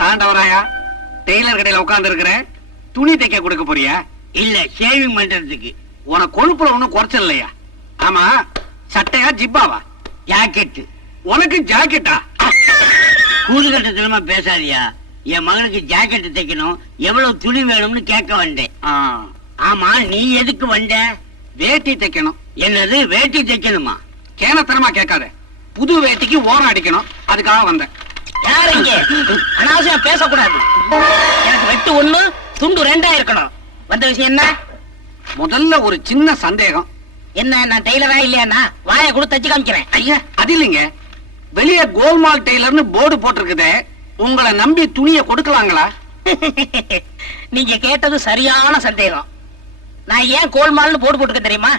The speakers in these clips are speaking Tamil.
தாண்டவராயா? டெய்லர் கடையில உட்கார்ந்து இருக்கிற, துணி தைக்க கொடுக்க போறியா? இல்ல, ஷேவிங் பண்றதுக்கு. உனக்கு கொழுப்புல ஒண்ணும் குறைச்சல் இல்லையா? ஆமா, சட்டையா ஜிப்பாவா? ஜாக்கெட். உனக்கு ஜாக்கெட்டா? கூதுகட்டத்தனமா பேசாதியா. என் மகளுக்கு ஜாக்கெட் தைக்கணும், எவ்வளவு துணி வேணும்னு கேட்க வந்தேன். ஆமா, நீ எதுக்கு வந்த? வேட்டி தைக்கணும். என்னது, வேட்டி தைக்கணுமா? கேனத்தனமா கேட்காத. புது வேட்டிக்கு ஓரம் அடிக்கணும், அதுக்காக வந்தேன். யார் இங்க? அனாவசியம் பேசக்கூடாது. எனக்கு வெட்டு 1 துண்டு 2 இருக்கணும். வந்த விஷயம் என்ன? முதல்ல ஒரு சின்ன சந்தேகம். என்ன, நான் டெய்லரா இல்லையா? வாயை கூட தச்சு காமிக்கிறேன். ஐயா, அது இல்லைங்க. வெளியே கோல்மால் டெய்லர்னு போர்டு போட்டிருக்குதே, உங்களை நம்பி துணியை கொடுக்கலாங்களா? நீங்க கேட்டது சரியான சந்தேகம். நான் ஏன் கோல்மால்னு போர்டு போட்டுக்க தெரியுமா?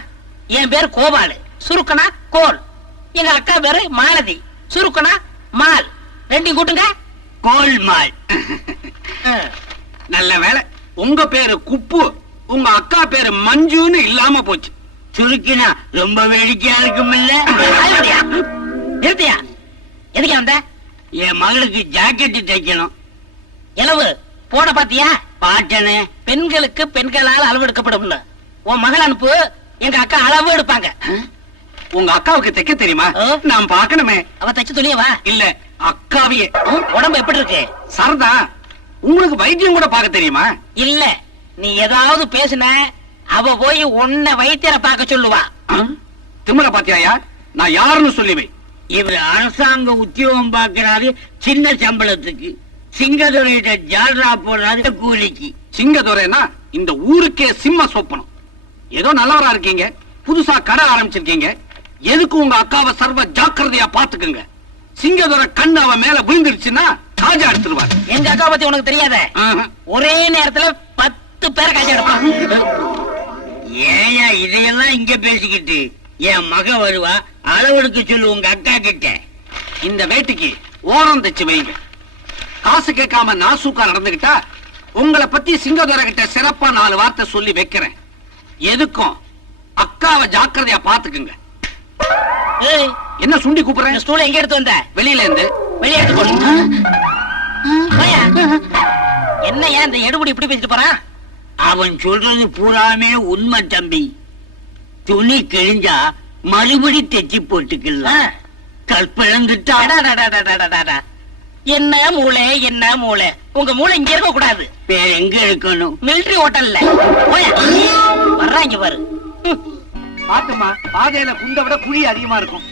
என் பேர் கோபாலு, சுருக்கனா கோல். எங்க அக்கா பேரு மாலதி, சுருக்கனா மால். ரெண்டையும் கூட்டுங்க, கோல்மால். நல்ல வேலை, உங்க பேரு குப்பு, உங்க அக்கா பேரு மஞ்சுன்னு இல்லாம போச்சு. சுருக்கினா ரொம்ப வேடிக்கையா இருக்கும் இல்ல? நிறுத்தியா? எதுக்கு வந்த? என் மகளுக்கு ஜாக்கெட் தைக்கணும். எளவு போட பாத்தியா? பாட்டனே. பெண்களுக்கு பெண்களால் அளவு எடுக்கப்படும். உன் மகள் அனுப்பு, எங்க அக்கா அளவு எடுப்பாங்க. உங்க அக்காவுக்கு தைக்க தெரியுமா? நான் பாக்கணுமே. அவ தச்சு துணியவா? இல்ல, அக்காவியே. உடம்பு எப்படி இருக்கு? சரதா, உங்களுக்கு வைத்தியம் கூட பார்க்க தெரியுமா? இல்ல, நீ ஏதாவது பேசுன அவ போய் உன்னை வைத்தியரை பார்க்க சொல்லுவா. திமிர பாத்தியாயா? நான் யாருன்னு சொல்லிவை. இவர் அரசாங்க உத்தியோகம் பார்க்கிறாரு, சின்ன சம்பளத்துக்கு. சிங்கதுரையிட்ட ஜால்ரா போடுறாரு கூலிக்கு. சிங்கதுரைனா இந்த ஊருக்கே சிம்ம சொப்பனம். ஏதோ நல்லவரா இருக்கீங்க, புதுசா கடை ஆரம்பிச்சிருக்கீங்க. எதுக்கு உங்க அக்காவை சர்வ ஜாக்கிரதையா பாத்துக்குங்க. சிங்கதுரை கண்ணு அவ மேல விழுந்துருச்சுன்னா காஜா எடுத்துருவார். எங்க அக்கா பத்தி உனக்கு தெரியாத? ஒரே நேரத்துல 10 பேரை காஜா எடுப்பான். ஏயா இதையெல்லாம் இங்க பேசிக்கிட்டு? என் மக வருவா, அளவெடுக்க சொல்லு உங்க அக்கா கிட்ட. இந்த வேட்டிக்கு ஓரம் தச்சு வைங்க. காசு கேட்காம நாசூக்கா நடந்துகிட்டா உங்களை பத்தி சிங்கதுரை கிட்ட சிறப்பா 4 வார்த்தை சொல்லி வைக்கிறேன். எதுக்கும் அக்காவை ஜாக்கிரதையா பாத்துக்குங்க. என்ன சுண்டி கூப்பிடுறேன்? ஸ்டூல எங்க எடுத்து வந்த? வெளியில இருந்து. வெளியே எடுத்து போடு. என்ன ஏன் இந்த எடுபடி இப்படி பேசிட்டு போறான்? அவன் சொல்றது பூராமே உண்மை தம்பி. துணி கிழிஞ்சா மறுபடி தைச்சி போட்டுக்கலாம். கற்பிழந்துட்டா. என்ன மூளை, என்ன மூளை? உங்க மூளை இங்க இருக்க கூடாது. வேற எங்க இருக்கணும்? மிலிட்டரி ஹோட்டல்ல. வர்றாங்க பாரு. பாத்துமா, பாதையில குண்டை விட குழி அதிகமா இருக்கும்.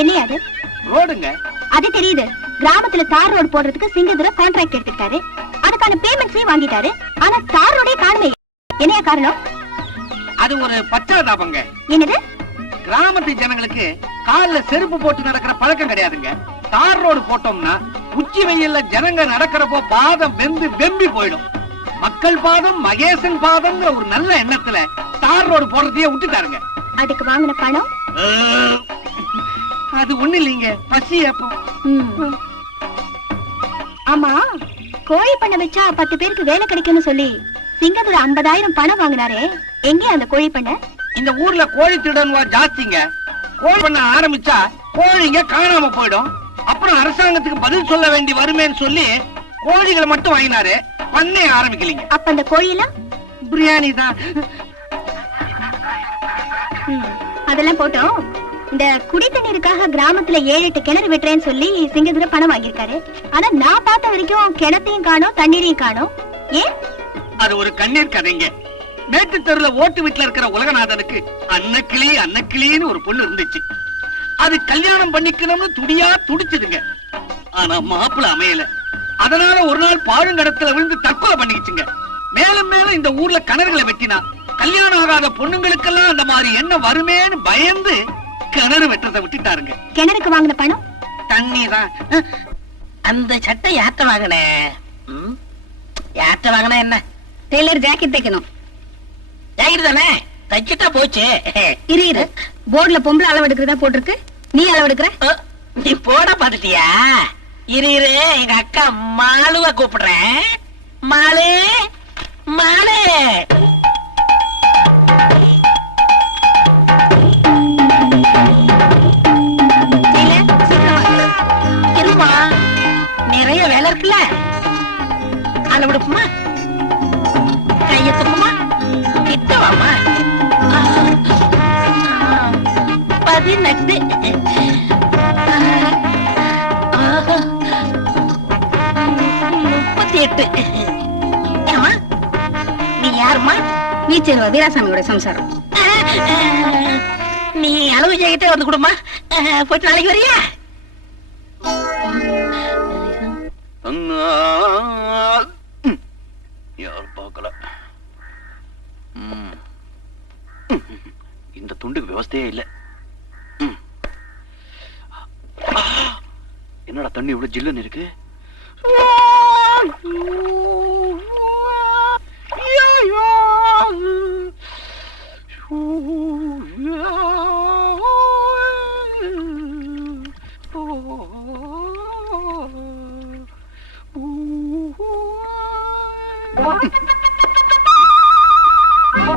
என்ன அது? ரோடுங்க. அது தெரியுது. கிராமத்துல தார் ரோடு போடுறதுக்கு சிங்கதுரை கான்ட்ராக்ட் எடுத்துட்டாரு. அதுக்கான பேமெண்ட்ஸையும் வாங்கிட்டாரு. ஆனா தார் ரோடே காணுமே. என்னைய காரணம்? அது ஒரு பச்சாதாபங்க. என்னது? கிராமத்து ஜனங்களுக்கு கால்ல செருப்பு போட்டு நடக்கிற பழக்கம் கிடையாதுங்க. தார் ரோடு போட்டோம்னா உச்சி வெயில்ல ஜனங்க நடக்கிறப்போ பாதம் வெந்து வெம்பி போயிடும். மக்கள் பாதம் மகேசன் பாதம்ங்கிற ஒரு நல்ல எண்ணத்துல தார் ரோடு போடுறதையே விட்டுட்டாருங்க. அதுக்கு வாங்கின பணம்? அது ஒண்ணு இல்லைங்க, பசி ஏப்பம். ஆமா, கோழி பண்ண வச்சா 10 பேருக்கு வேலை கிடைக்கும்னு சொல்லி சிங்கதுரை 50,000 பணம் வாங்கினாரே, எங்க அந்த கோழி பண்ண? இந்த ஊர்ல கோழி திருடன்வா ஜாஸ்திங்க. கோழி பண்ண ஆரம்பிச்சா கோழிங்க காணாம போயிடும். அப்புறம் அரசாங்கத்துக்கு பதில் சொல்ல வேண்டி வருமேன்னு சொல்லி கோழிகளை மட்டும் வாங்கினாரு, பண்ணே ஆரம்பிக்கலீங்க. அப்ப அந்த கோழியெல்லாம் பிரியாணி தான். அதெல்லாம் போட்டோம். இந்த குடி தண்ணீருக்காக கிராமத்துல 7-8 கிணறு வெட்டுறேன்னு சொல்லி சிங்கதுரை பணம் வாங்கியிருக்காரு. ஆனா நான் பார்த்த வரைக்கும் கிணத்தையும் காணோம், தண்ணீரையும் காணோம். ஏன்? அது ஒரு கண்ணீர் கதைங்க. மேட்டு தெருல ஓட்டு வீட்டுல இருக்கிற உலகநாதனுக்கு அன்னக்கிளி அன்னக்கிளின்னு ஒரு பொண்ணு இருந்துச்சு. அது கல்யாணம் பண்ணிக்கணும்னு துடியா துடிச்சதுங்க. ஆனா மாப்பிள்ள அமையல. அதனால ஒரு நாள் பாழுங்கடத்துல விழுந்து தற்கொலை பண்ணிக்கிச்சுங்க. மேலும் மேலும் இந்த ஊர்ல கிணறுகளை வெட்டினா கல்யாணம் ஆகாத பொண்ணுங்களுக்கெல்லாம் அந்த மாதிரி என்ன வருமேன்னு பயந்து கிணறு வெட்டுறதை விட்டுட்டாருங்க. கிணறுக்கு வாங்கின பணம்? தண்ணி தான். அந்த சட்டை யார்ட்ட வாங்கின? யார்ட்ட வாங்கின? என்ன? டெய்லர் ஜாக்கெட் தைக்கணும். ஜாக்கெட் தானே, தைச்சிட்டா போச்சு. இரு, போர்டுல பொம்பளை அளவு எடுக்கிறதா போட்டிருக்கு. நீ அளவு எடுக்கிற? நீ போட பாத்துட்டியா? இரு, எங்க அக்கா மாலுவ கூப்பிடுறேன். மாலு, மாலு. காலை விடுப்புமா, கைய தூக்குமா, கிட்ட வாமா. 18 38. ஏமா நீ யாருமா? நீச்சல் வீராசாமியோட சம்சாரம். நீ அளவு ஜெயிக்கிட்டே வந்து கொடுமா. போயிட்டு நாளைக்கு வரியா? யார் பார்க்கல. இந்த துண்டுக்கு விவஸ்தையே இல்ல. என்னடா தண்ணி இவ்வளவு ஜில்லுன்னு இருக்கு?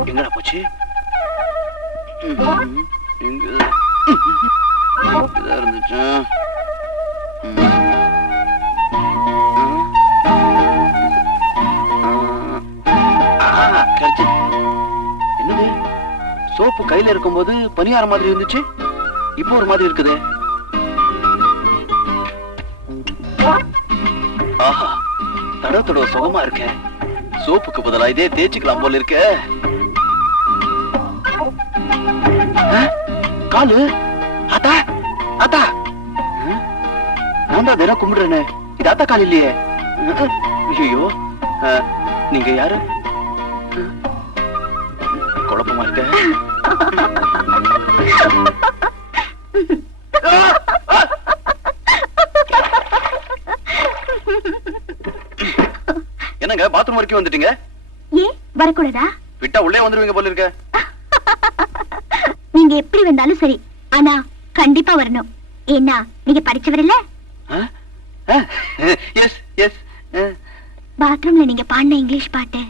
எங்கடா போச்சு? இருந்துச்சு. என்னது சோப்பு கையில இருக்கும்போது பனியார மாதிரி இருந்துச்சு, இப்போ ஒரு மாதிரி இருக்குது. ஆஹா, தடவை தடவை சுகமா இருக்க. சோப்புக்கு பதிலா இதே தேய்ச்சிக்கலாம் போல இருக்க. காலு ஆத்தா, ஆத்தா நான் தான் தினம் கும்பிடுறேன்னு. இது ஆத்தா கால் இல்லையே. ஐயோ, நீங்க யாரு? குழப்பமா இருக்க. என்னங்க பாத்ரூம் வரைக்கும் வந்துட்டீங்க? ஏன் வரக்கூடாதா? விட்டா உள்ளே வந்துருவீங்க போல இருக்க. நீங்க எப்படி வந்தாலும் சரி, ஆனா கண்டிப்பா வரணும். ஏன்னா நீங்க படிச்சவர் இல்ல. Yes yes. பாத்ரூம்ல நீங்க பாடின இங்கிலீஷ் பாட்டு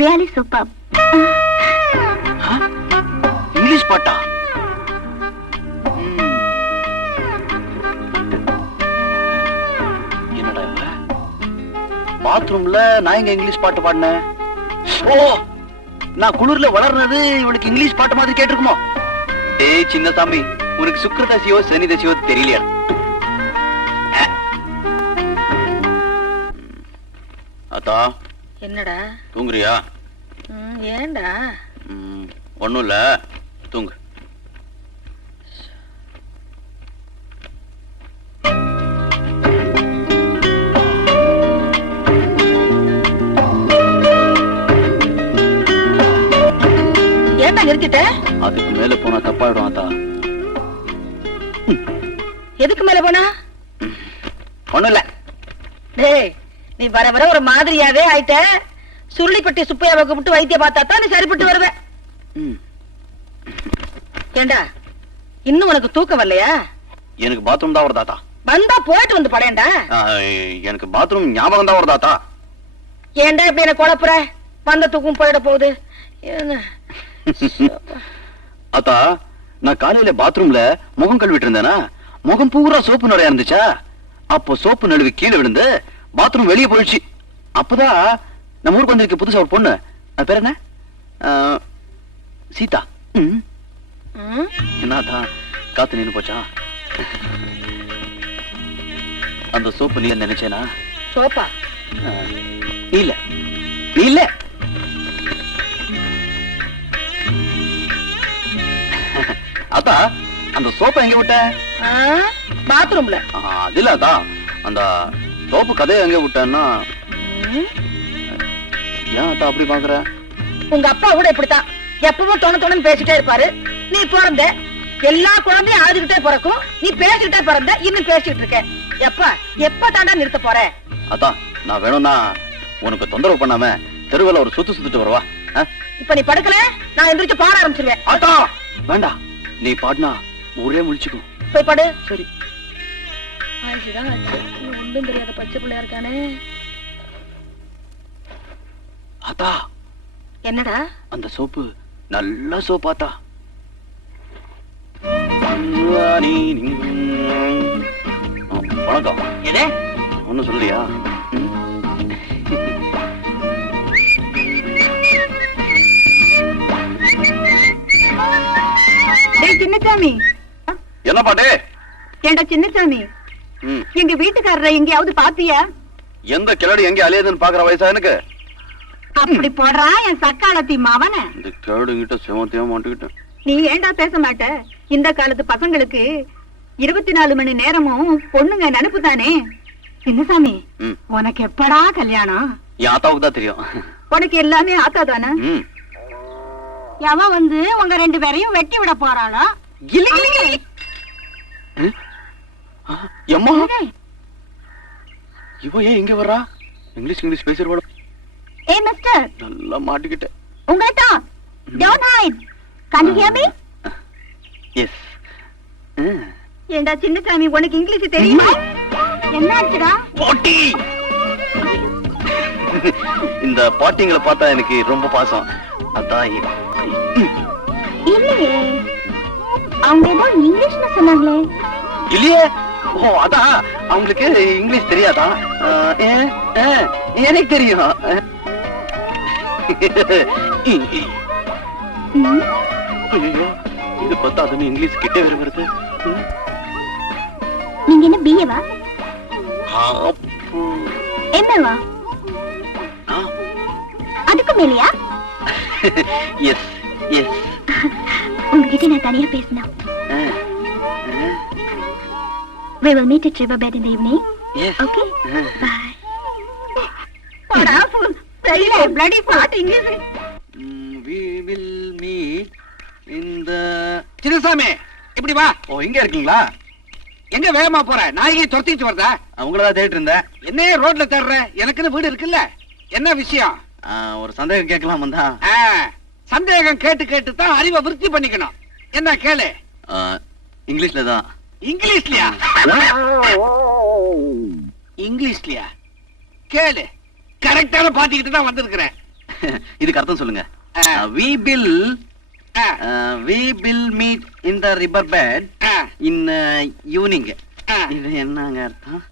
ரியலி சூப்பர். இங்கிலீஷ் பாட்டா? என்னடா பாத்ரூம்ல நான் எங்க இங்கிலீஷ் பாட்டு பாடினேன்? ஓ, நான் குளிர்ல வளர்றது இவளுக்கு இங்கிலீஷ் பாட்டு மாதிரி கேட்டிருக்குமோ? டேய் சின்ன சாமி, உனக்கு சுக்கிர தசையோ சனி தசையோ தெரியலையா? அத்தா, என்னடா தூங்குறியா? ஏண்டா? ஒண்ணும் இல்ல, தூங்கு. ஏண்டா நிறுத்திட்ட? அதுக்கு மேல போனா தப்பாயிடும் அத்தா. எதுக்கு மேல போனா? ஒண்ணும் இல்ல. டேய், நீ வர வர ஒரு மாதிரியாவே ஆயிட்ட. சுருளிப்பட்டி சுப்பையாவை கூப்பிட்டு வைத்திய பார்த்தா தான் நீ சரிப்பட்டு வருவ. ஏண்டா இன்னும் உனக்கு தூக்கம் வரலையா? எனக்கு பாத்ரூம் தான் வருதாத்தா. வந்தா போயிட்டு வந்து படையண்டா. எனக்கு பாத்ரூம் ஞாபகம் தான் வருதாத்தா. ஏண்டா இப்படி என்ன குழப்புற? வந்த தூக்கம் போயிட போகுது. அத்தா, நான் காலையில பாத்ரூம்ல முகம் கழுவிட்டு இருந்தேனா, முகம் பூரா சோப்பு நிறைய இருந்துச்சா. அப்போ சோப்பு நழுவி கீழே விழுந்து பாத்ரூம் வெளியே போயிடுச்சு. அப்பதான் நம்ம ஊருக்கு வந்திருக்க புதுசா ஒரு பொண்ணு, அது பேர் என்ன, சீதா. என்னதான் காத்து நின்னு போச்சா? அந்த சோப்பு நீ நினைச்சேனா? சோப்பா? நீ இல்ல, நீ இல்ல. அத்தா, அந்த சோப்பை எங்க விட்ட? பாத்ரூம்ல. அது இல்ல அத்தா, அந்த சோப்பு கதையை எங்க விட்டேன்னா. ஏன் அத்தா அப்படி பாக்குற? உங்க அப்பா கூட இப்படித்தான் எப்பவும் தொணன்னு பேசிட்டே இருப்பாரு. நீ பிறந்த எல்லா குழந்தையும் அழுதுகிட்டே பிறக்கும், நீ பேசிக்கிட்டே பிறந்த இன்னும் பேசிக்கிட்டு இருக்க. எப்ப எப்ப தாண்டா நிறுத்த போற? அத்தா, நான் வேணும்னா உனக்கு தொந்தரவு பண்ணாம தெருவில் ஒரு சுத்து சுத்திட்டு வருவா. இப்ப நீ படுக்கல, நான் எந்திரிச்சு பாட ஆரம்பிச்சிருவேன். அத்தா வேண்டாம், நீ பாடினா ஊரே முழிச்சுக்கும். போய் பாடு. சரி. ஒன்றும் தெரியாத பச்சை பிள்ளையா இருக்கானே. அத்தா, என்னடா அந்த சோப்பு நல்ல சோப்பாத்தா. வணக்கம். எது ஒன்னும் சொல்லியா? சின்னசாமி, என்ன பாட்டு? ஏண்டா சின்னசாமி, ம். எங்க வீட்டுக்காரரை எங்கேயாவது பாத்தியா? எந்த கிளடி எங்க அலையுதுன்னு பாக்குற வயசா எனக்கு? அப்படி போடுறா என் சக்காலத்தி மாவன. இந்த கிளடு கிட்ட சிவத்தையும் மாட்டுக்கிட்டேன். நீ ஏண்டா பேச மாட்ட? இந்த காலத்து பசங்களுக்கு 24 மணி நேரமும் பொண்ணுங்க நினைப்பு தானே. சின்னசாமி, ம். உனக்கு எப்படா கல்யாணம்? என் ஆத்தாவுக்கு தான் தெரியும். உனக்கு எல்லாமே ஆத்தா தானே? ம். எவன் வந்து உங்க 2 பேரையும் வெட்டி விட போறாளோ? எம்மா, இவ ஏன் இங்க வர்றா? இங்கிலீஷ் பேசுறவள. ஏ மிஸ்டர், நல்லா மாட்டிக்கிட்டேன். உங்களை தான். Don't hide. Can you hear me? Yes. ஏண்டா சின்னசாமி, உனக்கு இங்கிலீஷ் தெரியுமா? என்னாச்சுடா? பாட்டி. இந்த பாட்டிங்களை பார்த்தா எனக்கு ரொம்ப பாசம். அதான் இல்லையே, அவங்க ஏதோ இங்கிலீஷ்ல சொன்னாங்களே. இல்லையே. ஓ, அதான் அவங்களுக்கு இங்கிலீஷ் தெரியாதா? எனக்கு தெரியும். ம். ஐயோ, இது பார்த்தா அதுன்னு இங்கிலீஷ் கிட்டே வேற வருது. நீங்க என்ன பிஏவா? எம்ஏவா? அதுக்கு மேலையா? Yes yes. உங்ககிட்ட நான் தனியா பேசணும். We will meet at Riverbed in the evening. Yes. Okay? Bye. What a fool! Say bloody fart English. We will meet in the. Chinnasamy, இப்படி வா. ஓ, இங்க இருக்கீங்களா? எங்க வேகமா போற? நாயகி துரத்திட்டு வருதா? உங்களதான் தேடிட்டு இருந்தேன். என்னையே ரோட்ல தேடுற? எனக்குன்னு வீடு இருக்குல்ல. என்ன விஷயம்? ஒரு சந்தேகம் கேட்கலாம் வந்தா. சந்தேகம் கேட்டு கேட்டு தான் அறிவை விருத்தி பண்ணிக்கணும். என்ன கேளு. இங்கிலீஷ்ல தான். இங்கிலீஷ்லயா? இங்கிலீஷ்லயா? கேளு. கரெக்டான பாட்டிக்கிட்டு தான் வந்திருக்கிறேன். இதுக்கு அர்த்தம் சொல்லுங்க. We will meet in the riverbed in evening. இது என்னங்க அர்த்தம்?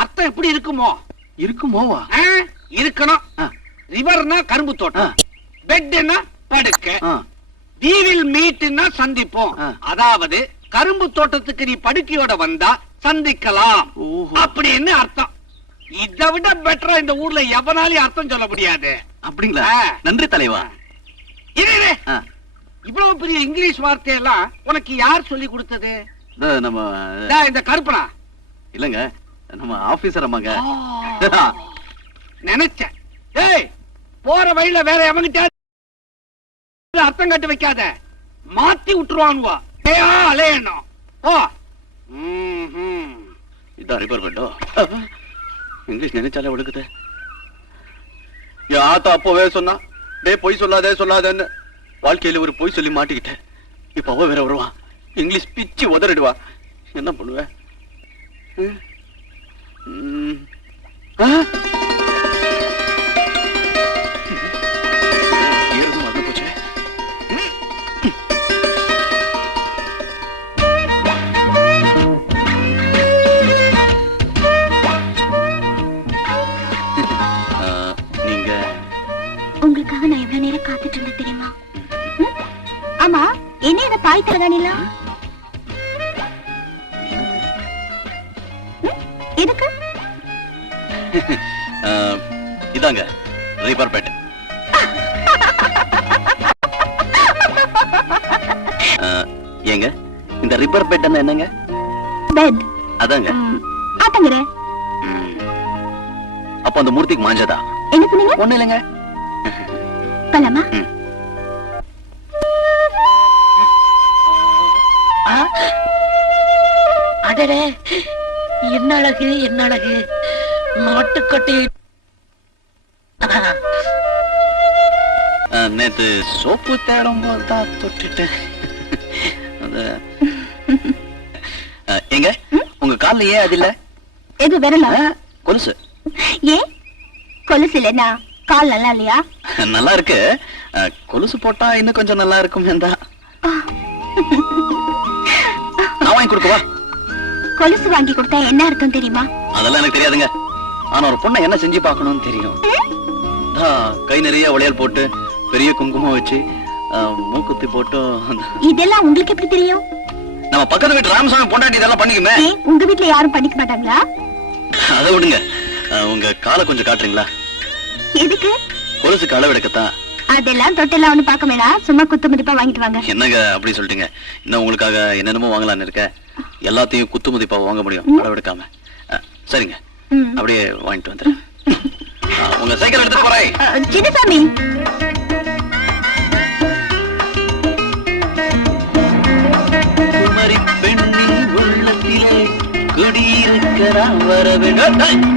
அர்த்தம் எப்படி இருக்குமோ? இருக்குமோவா? இருக்கணும். ரிவர்னா கரும்பு தோட்டம், பெட்னா படுக்க, we will meetனா சந்திப்போம். அதாவது கரும்பு தோட்டத்துக்கு நீ படுக்கையோட வந்தா சந்திக்கலாம் அப்படின்னு அர்த்தம். இதை விட பெட்டரா இந்த ஊர்ல எவனாலையும் அர்த்தம் சொல்ல முடியாது. அப்படிங்களா? நன்றி தலைவா. இவ்வளவு பெரிய இங்கிலீஷ் வார்த்தையெல்லாம் உனக்கு யார் சொல்லி கொடுத்தது? நம்ம இந்த கருப்பனா இல்லங்க, நம்ம ஆபீசர் அம்மாங்க. நினைச்சேன். ஏய், போற வழியில வேற எவங்கிட்ட அர்த்தம் கட்டு வைக்காத, மாத்தி விட்டுருவானுவா. அலையணும். ஓ, இதான் ரிப்பேர் பண்ணோ. இங்கிலீஷ் நினைச்சாலே ஒழுக்குது. என் ஆத்தா அப்பவே சொன்னா, டே பொய் சொல்லாதேன்னு. வாழ்க்கையில ஒரு பொய் சொல்லி மாட்டிக்கிட்டேன். இப்ப அவ வேற வருவான், இங்கிலீஷ் பிச்சு உதறிடுவா. என்ன பண்ணுவேன்? நீங்க உங்களுக்காக நான் எவ்வளவு நேரம் காத்துட்டு இருந்தேன் தெரியுமா? ஆமா, என்ன இந்த பாய் தலகாணில எதுக்கு? இதாங்க ரிப்பேர் பெட். ஏங்க, இந்த ரிப்பேர் பெட் என்னங்க? பெட். அதாங்க. ஆத்தங்கற. அப்ப அந்த மூர்த்திக்கு மாஞ்சதா? என்ன சொன்னீங்க? ஒண்ணு இல்லைங்க. பலமா? அடடே, என்ன அழகு, என்ன அழகு. நாட்டுக்கட்டி. நேத்து சோப்பு தேடும் போது தான் தொட்டுட்டேன். எங்க உங்க கால்ல ஏன் அது இல்ல? எது விரலா? கொலுசு. ஏன் கொலுசு இல்லைன்னா கால் நல்லா இல்லையா? நல்லா இருக்கு. கொலுசு போட்டா இன்னும் கொஞ்சம் நல்லா இருக்கும். நான் வாங்கி கொடுக்கவா? கொலுசு வாங்கி கொடுத்தா என்ன அர்த்தம் தெரியுமா? அதெல்லாம் எனக்கு தெரியாதுங்க. ஆனா ஒரு பொண்ணை என்ன செஞ்சு பார்க்கணும்னு தெரியும். கை நிறைய வளையல் போட்டு பெரிய குங்குமம் வச்சு மூக்குத்தி போட்டு இதெல்லாம் உங்களுக்கு எப்படி தெரியும்? நம்ம பக்கத்து வீட்டு ராமசாமி பொண்டாட்டி இதெல்லாம் பண்ணிக்குமே. உங்க வீட்டுல யாரும் பண்ணிக்க மாட்டாங்களா? அதை விடுங்க. உங்க காலை கொஞ்சம் காட்டுறீங்களா? எதுக்கு? கொலுசுக்கு அளவு எடுக்கத்தான். அதெல்லாம் தொட்டெல்லாம் ஒண்ணு பார்க்க வேணாம், சும்மா குத்து மதிப்பா வாங்கிட்டு வாங்க. என்னங்க அப்படி சொல்லிட்டீங்க? இன்னும் உங்களுக்காக என்னென்னமோ வாங்கலான்னு இருக்க. எல்லாத்தையும் குத்து மதிப்பா வாங்க முடியும் அளவு எடுக்காம. சரிங்க, அப்படியே வாங்கிட்டு வந்துடுறேன். உங்க சைக்கிள் எடுத்துட்டு போறேன். சின்னசாமி, குமரி பெண்ணின் உள்ளத்திலே குடியிருக்கிறா வரவேண்டும்.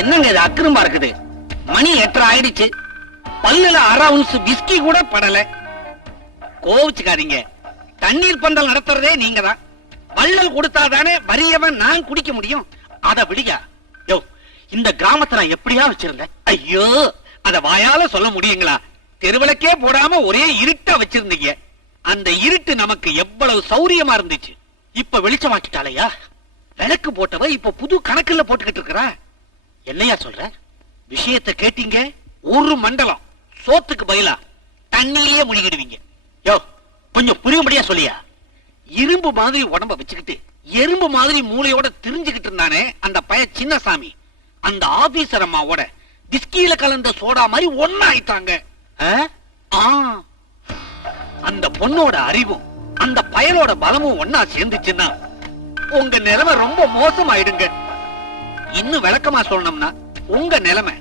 என்னங்க இது அக்கிரமா இருக்குது? மணி 8:30 ஆயிடுச்சு. பல்லுல 1/2 ounce விஸ்கி கூட படல. கோவிச்சுக்காதீங்க. தண்ணீர் பந்தல் நடத்துறதே நீங்க தான். வள்ளல் கொடுத்தாதானே வறியவன் நான் குடிக்க முடியும். அத விடியா யோ, இந்த கிராமத்தை நான் எப்படியா வச்சிருந்தேன்? ஐயோ, அத வாயால சொல்ல முடியுங்களா? தெருவிளக்கே போடாம ஒரே இருட்டா வச்சிருந்தீங்க. அந்த இருட்டு நமக்கு எவ்வளவு சௌரியமா இருந்துச்சு. இப்ப வெளிச்சமாக்கிட்டாலையா? விளக்கு போட்டவ இப்ப புது கணக்குல போட்டுக்கிட்டு இருக்கிறா. என்னையா சொல்ற? விஷயத்தை கேட்டீங்க, ஒரு மண்டலம் சோத்துக்கு பதிலா தண்ணியிலேயே முழுகிடுவீங்க. யோ, கொஞ்சம் புரியும்படியா சொல்லியா? இரும்பு மாதிரி உடம்ப வச்சுக்கிட்டு எறும்பு மாதிரி மூளையோட திரிஞ்சுக்கிட்டு இருந்தானே அந்த பய சின்னசாமி, அந்த ஆபீசர் அம்மாவோட விஸ்கியில கலந்த சோடா மாதிரி ஒண்ணா ஆயிட்டாங்க. அந்த பொண்ணோட அறிவும் அந்த பயலோட பலமும் ஒண்ணா சேர்ந்துச்சுன்னா உங்க நிலைமை ரொம்ப மோசமாயிடுங்க. இன்னும் விளக்கமா சொல்லணும்னா உங்க நிலைமை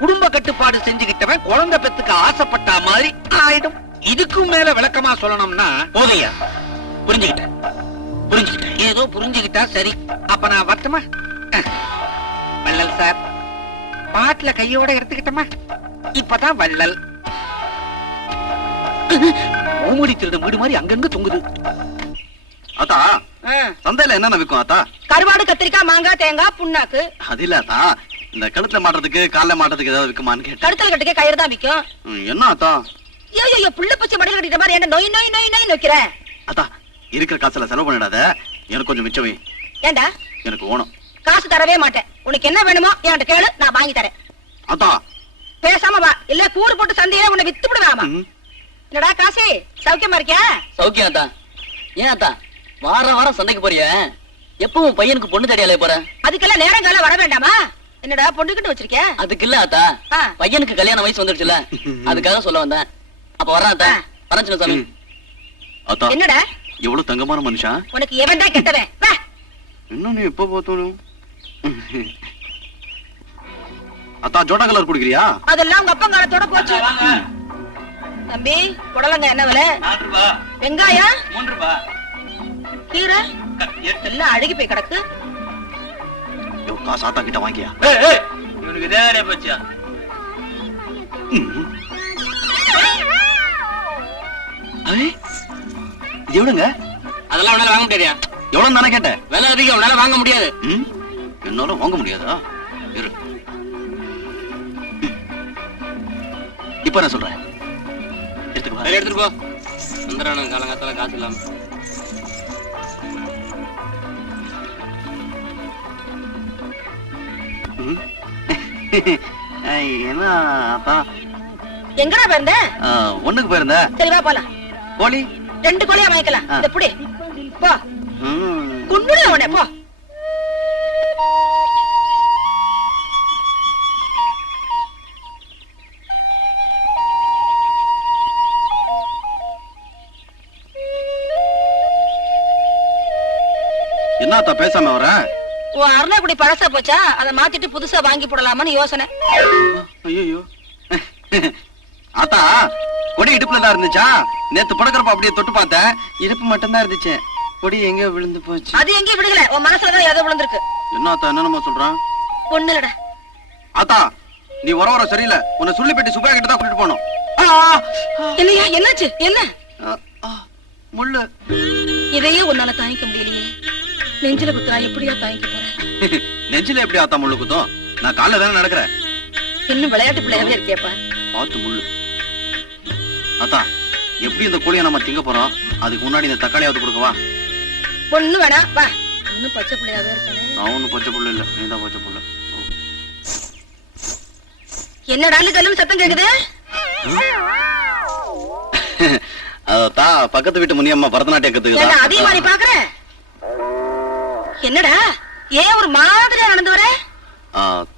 குடும்ப கட்டுப்பாடு செஞ்சுக்கிட்டவன் குழந்தை பெத்துக்க ஆசைப்பட்ட மாதிரி ஆயிடும். இதுக்கும் மேல விளக்கமா சொல்லணும்னா போதையா? புரிஞ்சுக்கிட்டேன். ஏதோ புரிஞ்சுக்கிட்டா சரி. அப்ப நான் வரட்டுமா? வள்ளல் சார், பாட்டுல கையோட எடுத்துக்கிட்டமா? இப்பதான் வள்ளல் ஓமடி திருட வீடு மாதிரி அங்கங்க தொங்குது. ஆத்தா, சந்தையில என்ன விற்கும் ஆத்தா? கருவாடு, கத்திரிக்காய், மாங்காய், தேங்காய், புண்ணாக்கு. அது இல்ல ஆத்தா, இந்த கழுத்துல மாட்டுறதுக்கு கால்ல மாட்டுறதுக்கு ஏதாவது விற்குமான்னு கேட்டேன். கழுத்துல கட்டுக்க கயிறு தான் விக்கும். என்ன ஆத்தா? ஐயோ, புள்ள பச்சை மடியில் கட்டிட்ட மாதிரி என்ன நோய் நோய் நோய் நோய் நோக்கிறேன். ஆத்தா, இருக்கிற காசுல செலவு பண்ணிடாத, எனக்கு கொஞ்சம் மிச்சம் வை. ஏண்டா? எனக்கு ஓணும். காசு தரவே மாட்டேன். உனக்கு என்ன வேணுமோ என்கிட்ட கேளு, நான் வாங்கி தரேன். ஆத்தா, பேசாம வா, இல்ல கூறு போட்டு சந்தையில உன்னை வித்து விடுவாமா. என்னடா காசி, சௌக்கியமா இருக்கியா? சௌக்கியம் அத்தா. ஏன் அத்தா வாரம் சந்தைக்கு போறிய? எப்பவும் பையனுக்கு பொண்ணு தேடி அலைய போற? அதுக்கெல்லாம் நேரம் காலம் வர வேண்டாமா? என்னடா பொண்ணுகிட்டு வச்சிருக்கிய? அதுக்கு இல்ல அத்தா, பையனுக்கு கல்யாண வயசு வந்துடுச்சுல, அதுக்காக சொல்ல வந்தேன். அப்ப வர்றேன் அத்தா. வரேன் சின்னசாமி. ஆத்தா, என்னடா எவ்வளவு தங்கமான மனுஷன். உனக்கு எவன்டா கெட்டவன்? வா. என்ன நீ எப்ப பார்த்தாலும் அத்தா ஜோடா கலர் குடிக்கிறியா? அதெல்லாம் உங்க அப்பங்காலத்தோட போச்சு. தம்பி, புடலங்க என்ன விலை? 4 ரூபாய். வெங்காயம் 3 ரூபாய். கீரை எல்லாம் அழுகி போய் கிடக்கு. காசு ஆத்தா கிட்ட வாங்கியா? இவனுக்கு இதே போச்சா? இது எவ்வளவுங்க? அதெல்லாம் உன்னால வாங்க முடியாதா? எவ்வளவு தானே கேட்டேன். விலை அதிகம், உன்னால வாங்க முடியாது. என்னால வாங்க முடியாதா? இரு, இப்ப நான் சொல்றேன். எடுத்துட்டு போ. சுந்தரான காலங்காத்தால காசு இல்லாம. என்ன அப்பா? எங்கடா போயிருந்த? ஒண்ணுக்கு போயிருந்த. சரி வா போலாம். கோழி 2 கோழியா வாங்கிக்கலாம். இந்த புடி போ. குண்டுல உடனே போ. என்னத்தா பேசாம வர? உன் அருணாக்குடி பழசா போச்சா, அதை மாத்திட்டு புதுசா வாங்கி போடலாமான்னு யோசனை. ஐயோ ஆத்தா, கொடி இடுப்புல தான் இருந்துச்சா? நேத்து படுக்கிறப்ப அப்படியே தொட்டு பார்த்தேன், இடுப்பு மட்டும் தான் இருந்துச்சு. கொடி எங்க விழுந்து போச்சு? அது எங்கேயும் விடுகல, உன் மனசுலதான் ஏதோ விழுந்திருக்கு. என்ன ஆத்தா என்னமா சொல்றான்? ஒண்ணு இல்லடா. ஆத்தா, நீ வர சரியில்லை. உன்னை சுள்ளிப்பட்டி சுப்பையா கிட்ட தான் கூட்டிட்டு போனோம். என்னையா, என்னாச்சு? என்ன முள்ளு? இதையே உன்னால தாங்கிக்க முடியலையே. நெஞ்சில குத்துறா, எப்படியா தாங்கிக்க போறேன்? நெஞ்சில எப்படி ஆத்தா முள்ளு குத்தும்? நான் காலைல தானே நடக்கிறேன். இன்னும் விளையாட்டு பிள்ளையாவே இருக்கேப்பா. பார்த்து முள்ளு. எப்படி இந்த கோழியை நம்ம திங்க போறோம்? அதுக்கு முன்னாடி இந்த தக்காளியாவது கொடுக்கவா? ஒண்ணு வேணாம் வா. இன்னும் பச்சை பிள்ளையாவே இருக்கானே. நான் ஒண்ணும் பச்சை புள்ள இல்ல, நீதான் பச்சை புள்ள. என்னடான்னு கல்லும் சத்தம் கேக்குது? தா பக்கத்து வீட்டு முனியம்மா பரதநாட்டியம் ஏண்டா கத்துக்குதா? அதே மாதிரி பாக்குற? என்னடா ஏன் ஒரு மாதிரியா நடந்து வர?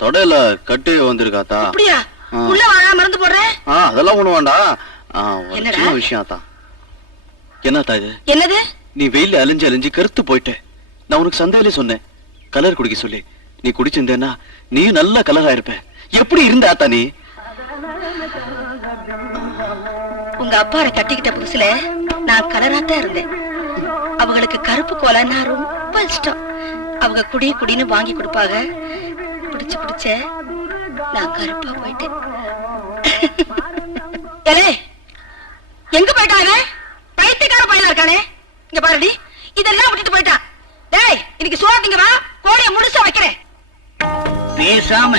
தொடையில கட்டு வந்திருக்காத்தா. அப்படியா? ஆ. உள்ள வா மறந்து போடுறேன். அதெல்லாம் ஒண்ணு வேண்டாம். ஒரு என்னடா? சின்ன விஷயம் தா. என்னத்தா இது? என்னது? நீ வெயில அலைஞ்சு அலைஞ்சு கருத்து போயிட்ட. நான் உனக்கு சந்தையிலே சொன்னேன் கலர் குடிக்க சொல்லி. நீ குடிச்சிருந்தேன்னா நீ நல்ல கலரா இருப்ப. எப்படி இருந்தாத்தா நீ? உங்க அப்பாவை கட்டிக்கிட்ட புதுசுல நான் கலராத்தான் இருந்தேன். அவங்களுக்கு கருப்பு கோலன்னா ரொம்ப இஷ்டம். அவங்க குடி குடின்னு வாங்கி கொடுப்பாங்க. பிடிச்சு பிடிச்ச நான் கருப்பா போயிட்டேன். ஏலே, எங்க போயிட்டாங்க? பைத்தியக்கார பையனா இருக்கானே. இங்க பாருடி, இதெல்லாம் விட்டுட்டு போயிட்டான். டேய், இன்னைக்கு சோறு வா, கோழிய முழுசா வைக்கிறேன். பேசாம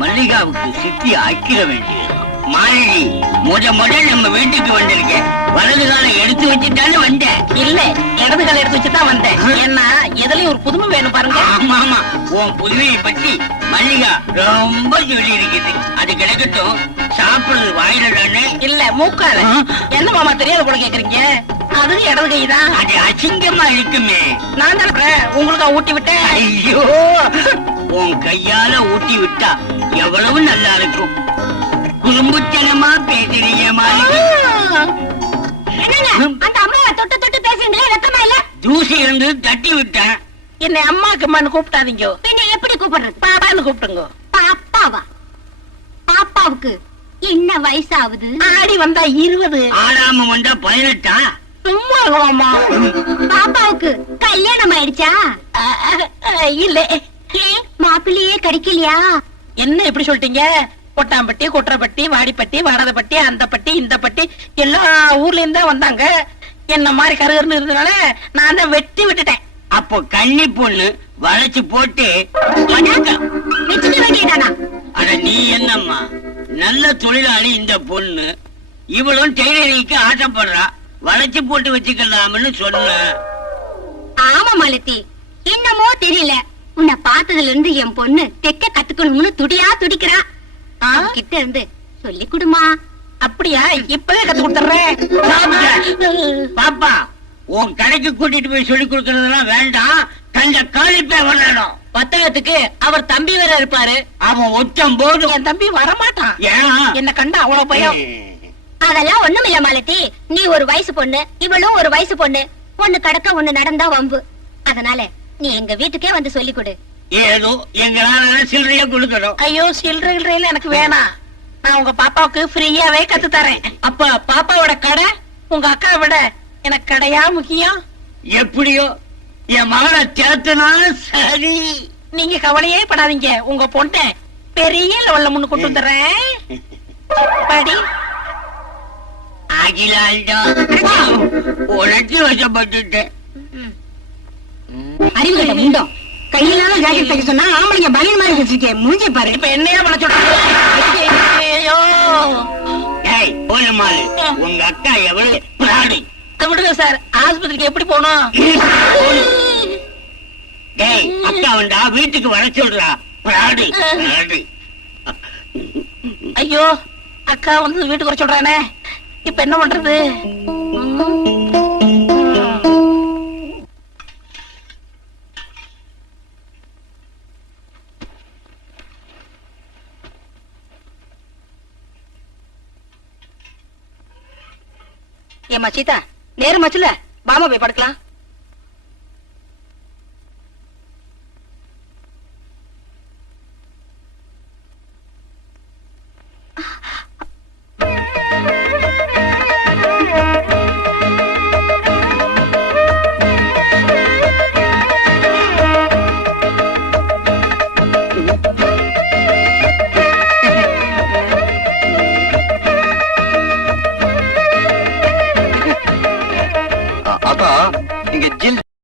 மல்லிகாவுக்கு சித்தி ஆக்கிட வேண்டியது. மாலினி முத நம்ம வீட்டுக்கு வந்திருக்கேன். வலது காலை எடுத்து வச்சுட்டாலும் வந்தேன். இல்ல, இடது கால எடுத்து வச்சுதான் வந்தேன். ஏன்னா எதுலயும் ஒரு புதுமை வேணும் பாருங்க. ஆமா ஆமா, உன் புதுமையை பத்தி மல்லிகா ரொம்ப சொல்லி இருக்குது. அது கிடக்கட்டும், சாப்பிடுறது வாயிலானே இல்ல மூக்கால. என்ன மாமா தெரியாத போல கேக்குறீங்க? அது இடது கைதான். அது அசிங்கமா இருக்குமே. நான் தானே உங்களுக்கு ஊட்டி விட்டேன். ஐயோ, உன் கையால ஊட்டி விட்டா எவ்வளவு நல்லா இருக்கும். குறும்புத்தனமா பேசுறீங்க மாலினி. அந்த அம்மாவை தொட்டு தொட்டு பேசுறீங்களே, வெக்கமா இல்ல? ஜூசி இருந்து தட்டி விட்டேன். என்னை அம்மாக்கு அம்மான்னு கூப்பிட்டாதீங்க. பின்ன எப்படி கூப்பிடுறது? பாப்பான்னு கூப்பிடுங்க. பாப்பாவா? பாப்பாவுக்கு என்ன வயசாகுது? ஆடி வந்தா 20. ஆடாம வந்தா 18. சும்மா இருங்கம்மா. பாப்பாவுக்கு கல்யாணம் ஆயிடுச்சா? இல்ல. ஏன் மாப்பிள்ளையே கிடைக்கலையா? என்ன எப்படி சொல்லிட்டீங்க? கொட்டாம்பட்டி, கொற்றப்பட்டி, வாடிப்பட்டி, வாடதப்பட்டி, அந்த பட்டி, இந்த பட்டி எல்லா ஊர்ல இருந்தா வந்தாங்க. என்ன மாதிரி கருகருன்னு இருந்தனால நான் தான் வெட்டி விட்டுட்டேன். அப்போ கன்னி பொண்ணு வளைச்சு போட்டு வச்சுக்க வேண்டியதானா? அட நீ என்னம்மா, நல்ல தொழிலாளி இந்த பொண்ணு. இவளும் டெய்லரிங்க்கு ஆசைப்படுறா. வளைச்சு போட்டு வச்சுக்கலாம்னு சொன்ன. ஆமா மாலதி, என்னமோ தெரியல, உன்னை பார்த்ததுல இருந்து என் பொண்ணு தைக்க கத்துக்கணும்னு துடியா துடிக்கிறா. கிட்ட இருந்து சொல்லி கொடுமா. அப்படியா? இப்பவே கத்து கொடுத்துறேன். பாப்பா, உன் கடைக்கு கூட்டிட்டு போய் சொல்லி கொடுக்கறதெல்லாம் வேண்டாம். தந்த காலிப்பே வரணும். பத்தகத்துக்கு அவர் தம்பி வேற இருப்பாரு. அவன் ஒச்சம் போதும். என் தம்பி வரமாட்டான். ஏன்? என்ன கண்டா அவ்வளவு பயம். அதெல்லாம் ஒண்ணும் இல்ல மாலதி, நீ ஒரு வயசு பொண்ணு, இவளும் ஒரு வயசு பொண்ணு. ஒண்ணு கடக்க ஒண்ணு நடந்தா வம்பு. அதனால நீ எங்க வீட்டுக்கே வந்து சொல்லி கொடு. ஏதோ எங்களால சில்லறையா கொடுக்கணும். ஐயோ, சில்லறையில எனக்கு வேணாம். நான் உங்க பாப்பாவுக்கு ஃப்ரீயாவே கத்து தரேன். அப்ப பாப்பாவோட கடை உங்க அக்கா விட எனக்கு கடையா முக்கியம்? எப்படியோ என் மகனை சேர்த்துனாலும் சரி. நீங்க கவலையே படாதீங்க. உங்க பொண்ணை பெரிய லெவல்ல முன்னு கொண்டு வந்துடுறேன். படி. அகிலாண்டா, உனக்கு வசப்பட்டுட்டேன். அறிவு கட்ட முண்டம், கையிலான ஜாக்கெட் தைக்க சொன்னா ஆம்பளைங்க பனியன் மாதிரி வச்சிருக்கேன். மூஞ்சி பாரு. இப்ப என்னையா பண்ண சொல்றீங்க? ஐயோ, ஏய் போலுமாலு, உங்க அக்கா எவ்வளவு பிராடி. விடுங்க சார், ஆஸ்பத்திரிக்கு எப்படி போகணும்? டேய், அக்கா வந்தா வீட்டுக்கு வர சொல்றா. பிராடி பிராடி. ஐயோ, அக்கா வந்து வீட்டுக்கு வர சொல்றானே, இப்ப என்ன பண்றது? ஏமா சீதா, நேரம் ஆச்சுல, வாமா போய் படுக்கலாம்.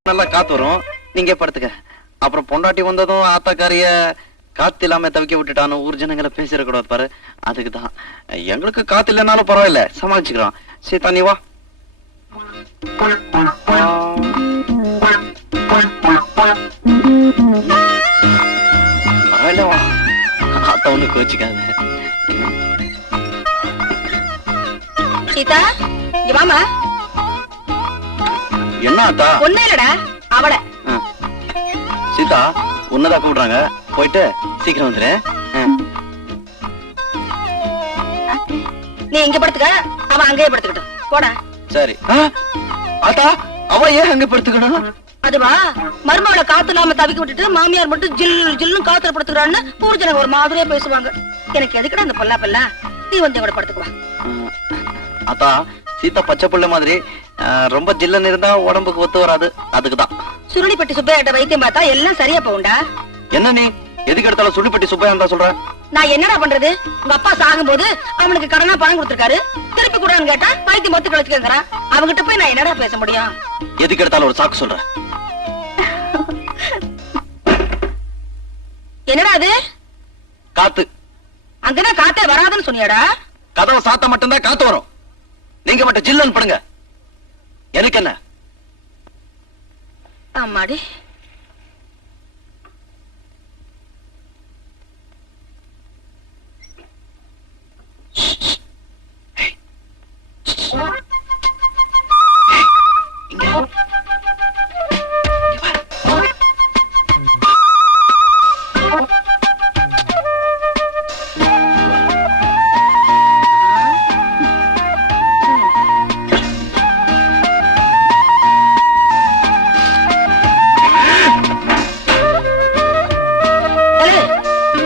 நல்லா காத்து வரும், நீங்க படுத்துக்க. அப்புறம் பொண்டாட்டி வந்ததும் ஆத்தாக்காரிய காத்து இல்லாம தவிக்க விட்டுட்டானு ஊர் ஜனங்களை பேசிடக்கூடாது பாரு. அதுக்குதான். எங்களுக்கு காத்து இல்லைனாலும் பரவாயில்ல, சமாளிச்சுக்கிறோம். சரி, தண்ணி வா. பரவாயில்லவா ஆத்தா ஒண்ணு கோச்சிக்காத. சீதா இங்க வாமா. என்ன ஆத்தா? ஒண்ணு இல்லடா அவள. சீதா உன்னதான் கூப்பிடுறாங்க, போயிட்டு சீக்கிரம் வந்துரு. நீ இங்க படுத்துக்க, அவன் அங்கேயே படுத்துக்கிட்டோம். போடா. சரி. ஆத்தா அவ ஏன் அங்க படுத்துக்கணும்? அதுவா மருமகளை காத்து நாம தவிக்க விட்டுட்டு மாமியார் மட்டும் ஜில் ஜில்லுன்னு காத்துல படுத்துக்கிறான்னு ஊர்ஜனங்க ஒரு மாதிரியா பேசுவாங்க. எனக்கு எதுக்குடா அந்த பொல்லா பல்லா? நீ வந்து கூட படுத்துக்குவா. ஆத்தா சீதா பச்சை புள்ள மாதிரி ரொம்ப ஜில்லன்னு இருந்தா உடம்புக்கு ஒத்து வராது, அதுக்குதான். சுருளிப்பட்டி சுப்பையாட்ட வைத்தியம் பார்த்தா எல்லாம் சரியா போகும்டா. என்ன நீ எதுக்கு எடுத்தாலும் சுள்ளிப்பட்டி சுப்பையா தான் சொல்ற? நான் என்னடா பண்றது? உங்க அப்பா சாகும்போது அவனுக்கு கடனா பணம் கொடுத்திருக்காரு, திருப்பி கூடான்னு கேட்டா வைத்தியம் மொத்த கழிச்சுக்கிறான். அவங்கிட்ட போய் நான் என்னடா பேச முடியும்? எதுக்கு எடுத்தாலும் ஒரு சாக்கு சொல்ற? என்னடா அது? காத்து. அங்கதான் காத்தே வராதுன்னு சொன்னியாடா? கதவை சாத்த மட்டும்தான் காத்து வரும், நீங்க மட்டும் ஜில்லன்னு படுங்க. எனக்கு என்ன? ஆமாடி.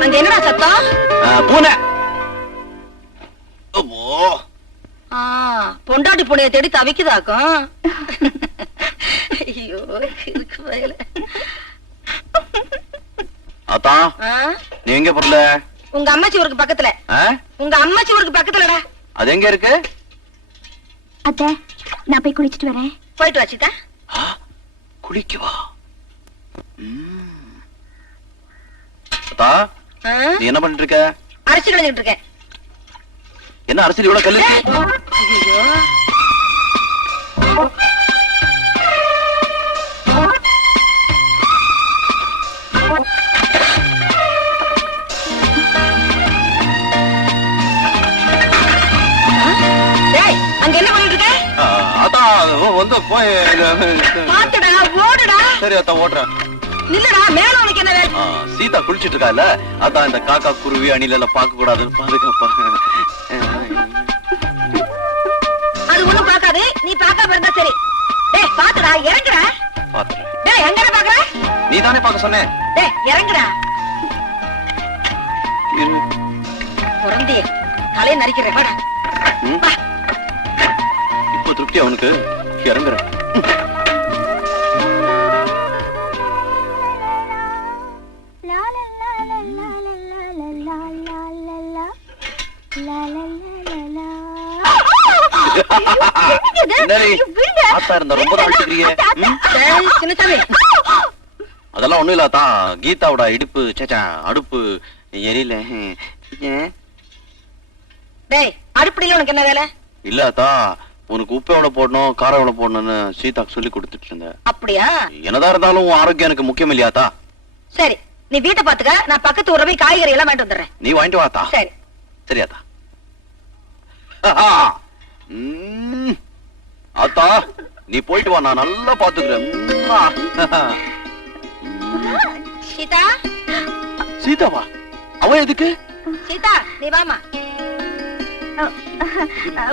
அங்க என்னடா சத்தம்? பூனை. பொண்டாட்டி பூனையை தேடி தவிக்குதாக்கும். ஐயோ இருக்கு வயல. ஆத்தா நீ எங்க பொருள? உங்க அம்மாச்சி ஊருக்கு பக்கத்துல. உங்க அம்மாச்சி ஊருக்கு பக்கத்துலடா. அது எங்க இருக்கு? அத்தை நான் போய் குளிச்சிட்டு வரேன். போயிட்டு வச்சுட்டா. குளிக்கவா? ஆத்தா நீ என்ன பண்ணிட்டு இருக்க? அரிசி களைஞ்சிட்டு இருக்கேன். என்ன அரசியல் இவ்வளவு கல்லு? ஐயோ டேய் அங்க என்ன பண்ணிட்டு இருக்க? ஆத்தா வந்து போய் பாத்துடா ஓடுடா. சரி ஆத்தா ஓடுறேன். நில்லுடா, மேல உனக்கு என்ன வேலை? சீதா குளிச்சிட்டு இருக்கால, அதான் இந்த காக்கா குருவி அணில எல்லாம் பார்க்க கூடாதுன்னு பாதுகாப்பா. அது ஒண்ணும் பார்க்காது, நீ பார்க்காம இருந்தா சரி. டேய் பாத்துடா, இறங்குடா. பாத்துறேன். டேய் எங்கடா பாக்குற? நீ தானே பார்க்க சொன்ன. டேய் இறங்குடா. புறந்தே தலையை நரிக்கிறேன். வாடா. வா. இப்போ திருப்தி அவனுக்கு. இறங்குறேன். அதெல்லாம் ஒண்ணும் இல்லாதா, கீதாவோட இடுப்பு சேச்சா அடுப்பு எரியல. டேய் அடுப்படியில உனக்கு என்ன வேலை? இல்லாதா உனக்கு உப்பு எவ்வளவு போடணும் காரம் எவ்வளவு போடணும்னு சீதாக்கு சொல்லி கொடுத்துட்டு இருந்தேன். அப்படியா? என்னதான் இருந்தாலும் ஆரோக்கியம் எனக்கு முக்கியம் இல்லையாத்தா? சரி நீ வீட்டை பாத்துக்க, நான் பக்கத்து ஊர்ல போய் காய்கறி எல்லாம் வாங்கிட்டு வந்துடுறேன். நீ வாங்கிட்டு வாத்தா. சரி சரியாத்தா. ஆத்தா நீ போயிட்டு வா, நான் நல்லா பாத்துக்கிறேன். சீதா. சீதாவா? அவ எதுக்கு? சீதா நீ வாமா.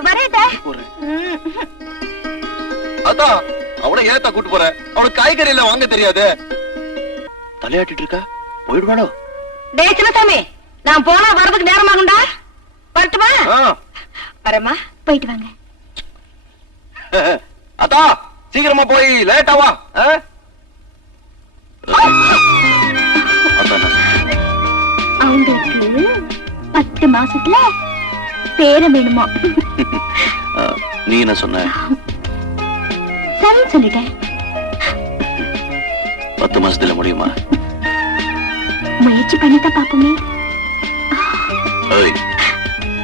வரேன். அத்தா அவளை ஏத்தா கூட்டு போற? அவளுக்கு காய்கறி எல்லாம் வாங்க தெரியாது. தலையாட்டிட்டு இருக்கா, போயிடுவாளோ? டேய் சின்னசாமி, நான் போனா வரதுக்கு நேரமாகும்டா. வரட்டுமா? வரேம்மா. போயிட்டு வாங்க. அத்தா சீக்கிரமா போய் லேட்டா வா. அவங்களுக்கு 10 மாசத்துல பேரம் வேணுமா? நீ என்ன சொன்ன? சரி சொல்லிட்டேன். 10 மாசத்துல முடியுமா? முயற்சி பண்ணிதான் பாப்போமே.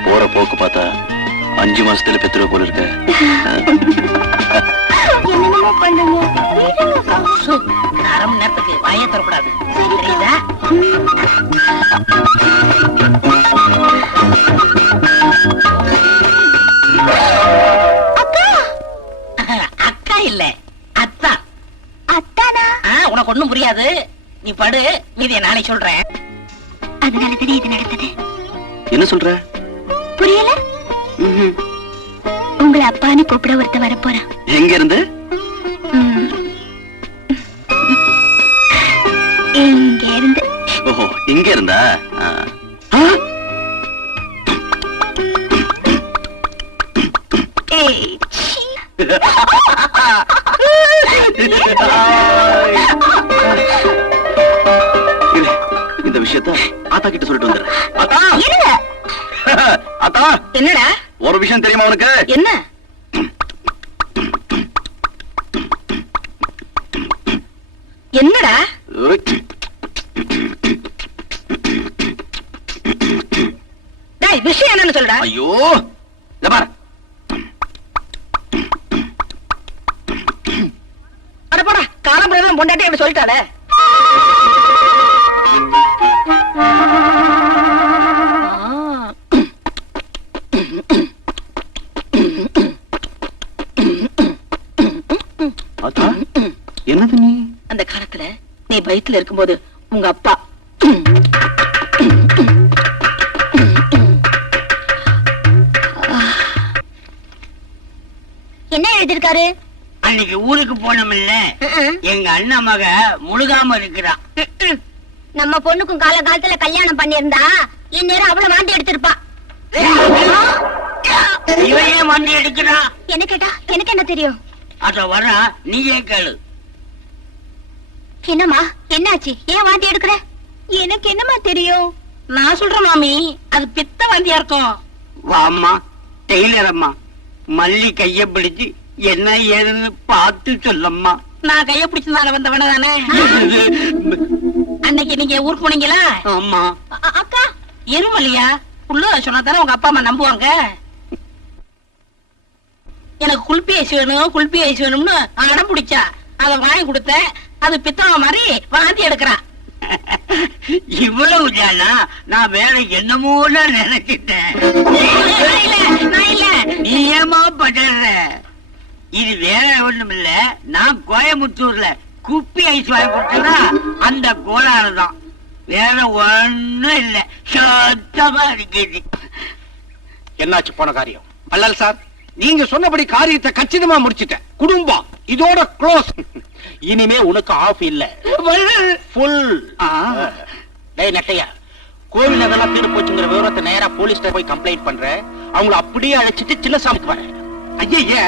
போற போக்கு பார்த்தா 5 மாசத்துல பெத்துற போல இருக்க. என்னென்னமோ பண்ணுங்க. வீடுங்கக்கா. சு, இந்த 1/2 மணி நேரத்துக்கு வாயே தரக்கூடாது தெரியுதா? அக்கா. அக்கா இல்ல அத்தா. அத்தானா? உனக்கு ஒண்ணும் புரியாது, நீ படு, மீதிய நாளை சொல்றேன். அதனால தானே இது நடந்தது. என்ன சொல்ற? புரியல? உங்களை அப்பான்னு கூப்பிட ஒருத்த வரப்போறான். எங்க இருந்து? இங்க இருந்து. ஓஹோ, இங்க இருந்தா? ஏய், சீ. இல்ல, இந்த விஷயத்த ஆத்தா கிட்ட சொல்லிட்டு வந்துடுறேன். ஆத்தா! இருங்க. ஆத்தா! என்னடா? ஒரு விஷயம் தெரியுமா உனக்கு? என்ன? என்னடா? டேய், விஷயம் என்னன்னு சொல்லுடா. ஐயோ, இந்த பாரு. அட போடா, காலம்புறம் பொண்டாட்டி அப்படி சொல்லிட்டாளே. ஆத்தா, என்னது நீ? அந்த காலத்துல நீ வயித்துல இருக்கும்போது உங்க அப்பா என்ன எழுதிருக்காரு? அன்னைக்கு ஊருக்கு போனோம்ல, எங்க அண்ணன் மக முழுகாம இருக்கிறான். நம்ம பொண்ணுக்கும் காலகாலத்துல கல்யாணம் பண்ணிருந்தா இந்நேரம் அவ்வளவு வாந்தி எடுத்திருப்பா. இவன் ஏன் வண்டி எடுக்கிறான்? என்ன கேட்டா எனக்கு என்ன தெரியும்? அத வரா, நீயே கேளு. என்னம்மா, என்னாச்சு? ஏன் வாந்தி எடுக்கிற? எனக்கு என்னம்மா தெரியும்? நான் சொல்றேன் மாமி, அது பித்த வாந்தியா இருக்கும். வாம்மா, டெய்லர் அம்மா, மல்லி கைய பிடிச்சு என்ன ஏதுன்னு பார்த்து சொல்லம்மா. நான் கைய பிடிச்சதால வந்தவன தானே. அன்னைக்கு நீங்க ஊருக்கு போனீங்களா? ஆமா. அக்கா, எருமல்லையா புள்ள சொன்னா தானே உங்க அப்பா அம்மா நம்புவாங்க. எனக்கு குல்பி ஐஸ் வேணும், குல்பி ஐஸ் வேணும்னு அடம் பிடிச்சா, அத வாங்கி கொடுத்தேன். அது பித்தவ மாதிரி வாந்தி எடுக்கிறான். இவ்வளவு தானா? நான் வேற என்னமோல நினைச்சிட்டேன். நான் இல்ல. நீ ஏமா படுற? இது வேற ஒண்ணும் இல்ல, நான் கோயம்புத்தூர்ல குப்பி ஐஸ் வாங்கி கொடுத்தா அந்த கோளாறுதான், வேற ஒண்ணும் இல்ல. சுத்தமா இருக்குது. என்னாச்சு போன காரியம்? வள்ளல் சார், நீங்க சொன்னபடி காரியத்தை கச்சிதமா முடிச்சிட்டேன். குடும்பம் இதோட க்ளோஸ். இனிமே உனக்கு ஆஃப் இல்ல, ஃபுல். டேய் நட்டையா, கோவில் அதெல்லாம் திருடு போச்சுங்கிற விவரத்தை நேரா போலீஸ்ல போய் கம்ப்ளைண்ட் பண்ற. அவங்கள அப்படியே அழைச்சிட்டு சின்னசாமிக்கு வர. ஐயா,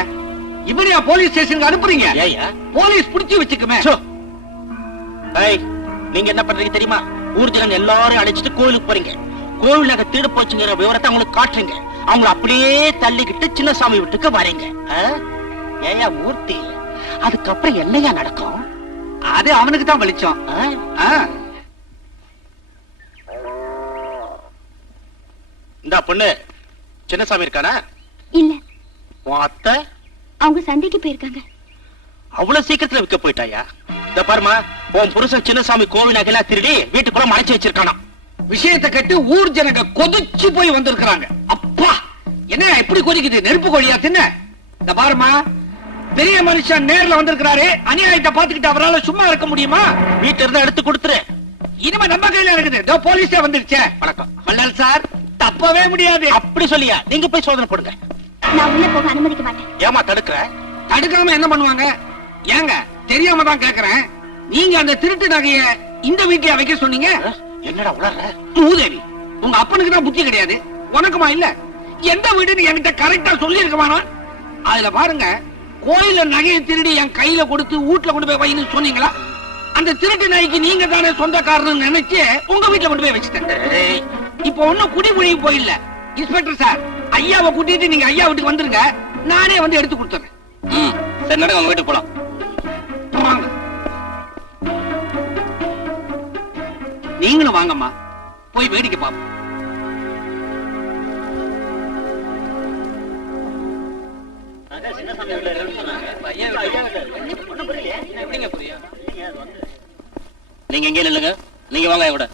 இவரையா போலீஸ் ஸ்டேஷனுக்கு அனுப்புறீங்க? ஏயா போலீஸ் புடிச்சு வச்சுக்குமே. டேய், நீங்க என்ன பண்றீங்க தெரியுமா? ஊர்ஜனன் எல்லாரும் அழைச்சிட்டு கோவிலுக்கு போறீங்க. கோவில் நகை திருடு போச்சுங்கிற விவரத்தை அவங்களுக்கு காட்டுறீங்க. அவங்கள அப்படியே தள்ளிக்கிட்டு சின்னசாமி வீட்டுக்கு வரீங்க. ஏயா மூர்த்தி, அதுக்கப்புறம் என்னையா நடக்கும்? அது அவனுக்கு தான் வெளிச்சம். இந்த பொண்ணு சின்னசாமி இருக்கானா? இல்ல, உன் அத்தை அவங்க சந்தைக்கு போயிருக்காங்க. அவ்வளவு சீக்கிரத்துல விற்க போயிட்டாயா? இந்த பாருமா, உன் புருஷன் சின்னசாமி கோவில் நகையெல்லாம் திருடி வீட்டுக்குள்ள மறைச்சு வச்சிருக்கானா. விஷயத்தை கட்டு ஊர் ஜனங்க கொதிச்சு போய் வந்திருக்கிறாங்க. அப்பா, என்ன இப்படி கொதிக்குது? நெருப்பு கோழியா தின்ன? இந்த பாருமா, பெரிய மனுஷன் நேர்ல வந்திருக்கிறாரு. அநியாயத்தை பாத்துக்கிட்டு அவரால் சும்மா இருக்க முடியுமா? வீட்டுல இருந்தா எடுத்து கொடுத்துரு. இனிமே நம்ம கையில இருக்குது. இதோ போலீஸே வந்துருச்சே. வணக்கம். வள்ளல் சார், தப்பவே முடியாது. அப்படி சொல்லியா? நீங்க போய் சோதனை போடுங்க. நான் உள்ள போக அனுமதிக்க மாட்டேன். ஏமா தடுக்கிற? தடுக்காம என்ன பண்ணுவாங்க? ஏங்க, தெரியாம தான் கேக்குறேன். நீங்க அந்த திருட்டு நகைய இந்த வீட்லயே வைக்க சொன்னீங்க. என்னடா உளற? மூதேவி, உங்க அப்பனுக்கு தான் புத்தி கிடையாது, உனக்குமா இல்ல? எந்த வீடுன்னு என்கிட்ட கரெக்டா சொல்லி இருக்கமானா? அதுல பாருங்க, கோயில நகையை திருடி என் கையில கொடுத்து வீட்டுல கொண்டு போய் வைன்னு சொன்னீங்களா? அந்த திருட்டு நாய்க்கு நீங்க தானே சொந்தக்காரன்னு நினைச்சு உங்க வீட்டுல கொண்டு போய் வச்சுட்டேன். இப்ப ஒண்ணும் குடிமொழி போயில்ல. இன்ஸ்பெக்டர் சார், ஐயாவை கூட்டிட்டு நீங்க ஐயா வீட்டுக்கு வந்துருங்க, நானே வந்து எடுத்து கொடுத்துறேன். சரி, நடங்க, உங்க வீட்டுக்கு போலாம். வாங்க, நீங்களும் வாங்கம்மா, போய் வேடிக்கை பாப்போம். நீங்க எங்கே நில்லுங்க, நீங்க வாங்க என் கூட.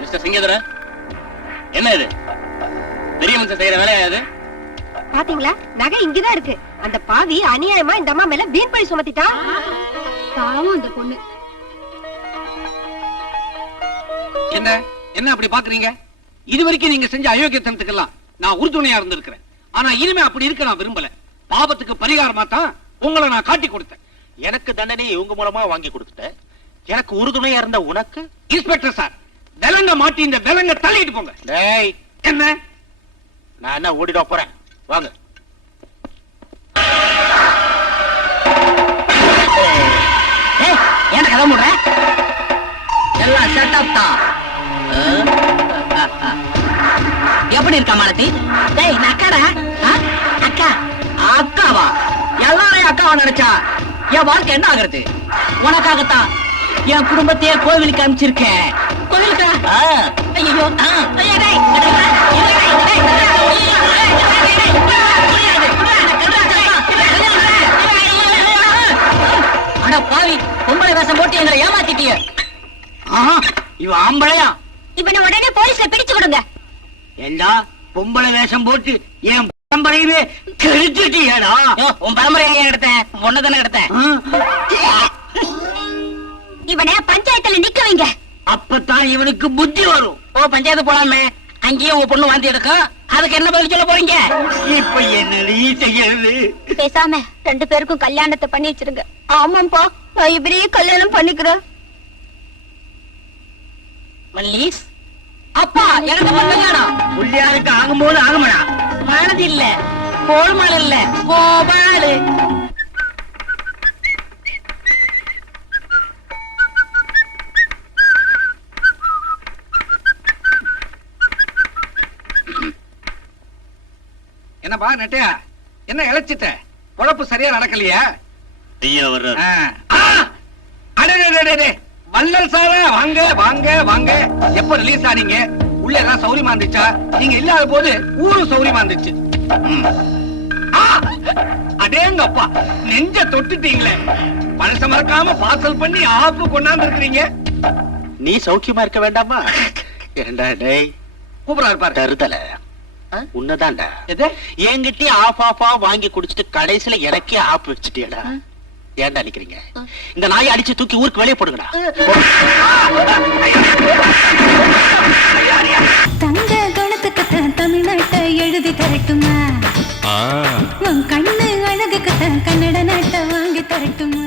மிஸ்டர் சிங்கேந்திரன், என்ன இது பெரிய மனுஷன் செய்யற வேலையா இது? பாத்தீங்களா, நகை இங்கதான் இருக்கு. அந்த பாவி அநியாயமா இந்த அம்மா மேல வீண் பழி சுமத்திட்டா. பாவம் இந்த பொண்ணு. என்ன என்ன அப்படி பாக்குறீங்க? இதுவரைக்கும் நீங்க செஞ்ச அயோக்கியத்தனத்துக்கெல்லாம் நான் உறுதுணையா இருந்திருக்கிறேன். ஆனா இனிமே அப்படி இருக்க நான் விரும்பல. பாவத்துக்கு பரிகாரமா தான் உங்களை நான் காட்டி கொடுத்தேன். எனக்கு தண்டனையை இவங்க மூலமா வாங்கி கொடுத்துட்டேன். எனக்கு உறுதுணையா இருந்த உனக்கு? இன்ஸ்பெக்டர் சார், விலங்க மாட்டி இந்த விலங்க தள்ளிட்டு போங்க. டேய், என்ன நான் என்ன ஓடிட போறேன்? வாங்க. ஏன் கதை முடுற? எல்லாம் செட்டப் தான். எப்படி இருக்கா மாலதி? டேய், நான் அக்காடா. அக்கா அக்காவா? எல்லாரையும் அக்காவா நினைச்சா என் வாழ்க்கை என்ன ஆகுறது? உனக்காகத்தான் என் குடும்பத்தையே கோவிலுக்கு அனுப்பிச்சிருக்கேன். கோவிலுக்கா? ஐயோ, அட பாவி, பொம்பளை வேஷம் போட்டு எங்களை ஏமாத்திட்டிய. இவ ஆம்பளையா? இவனை உடனே போலீஸ்ல பிடிச்சு கொடுங்க. எல்லா பொம்பளை வேஷம் போட்டு என் பரம்பரையுமே கெடுத்துட்டியடா. உன் பரம்பரையை எடுத்தேன், ஒன்னதானே எடுத்தேன். இவனை பஞ்சாயத்துல நிக்க வைங்க. அப்பதான் இவனுக்கு புத்தி வரும். ஓ, பஞ்சாயத்து போலாமே. அங்கேயும் உங்க பொண்ணு வாந்தி எடுக்கும். அதுக்கு என்ன பதில் சொல்ல போறீங்க? இப்ப என்னடி செய்யறது? பேசாம 2 பேருக்கும் கல்யாணத்தை பண்ணி வச்சிருங்க. ஆமாப்பா, நான் இவரையே கல்யாணம் பண்ணிக்கிறேன். மல்லீஸ், அப்பா எனக்கு கல்யாணம். புள்ளியாருக்கு ஆகும்போது ஆகுமடா. மாலதி இல்ல, கோல்மால் இல்ல, கோபாலு. என்னப்பா நெட்டையா, என்ன இழைச்சிட்ட? பொழப்பு சரியா நடக்கலையா? ஐயா வர்றாரு. வள்ளல் சார, வாங்க வாங்க வாங்க. எப்ப ரிலீஸ் ஆனீங்க? உள்ள எல்லாம் சௌரியமா இருந்துச்சா? நீங்க இல்லாத போது ஊரும் சௌரியமா இருந்துச்சு. அடேங்க அப்பா, நெஞ்ச தொட்டுட்டீங்களே. பழச மறக்காம பார்சல் பண்ணி ஆப்பு கொண்டாந்து இருக்கிறீங்க. நீ சௌக்கியமா இருக்க வேண்டாமா? ஏண்டா டேய், கூப்பிடா இருப்பாரு. தருதல உன்னதான்டா. எது? என்கிட்ட ஆஃப் வாங்கி குடிச்சிட்டு கடைசியில எனக்கே ஆப் வச்சுட்டியடா. ஏன்டா நிக்கிறீங்க? இந்த நாயை அடிச்சு தூக்கி ஊருக்கு வெளியே போடுங்கடா. தங்க குணத்துக்கு தமிழ்நாட்டை எழுதி தரட்டுமா? உன் கண்ணு அழகுக்கு கன்னட நாட்டை வாங்கி தரட்டுமா?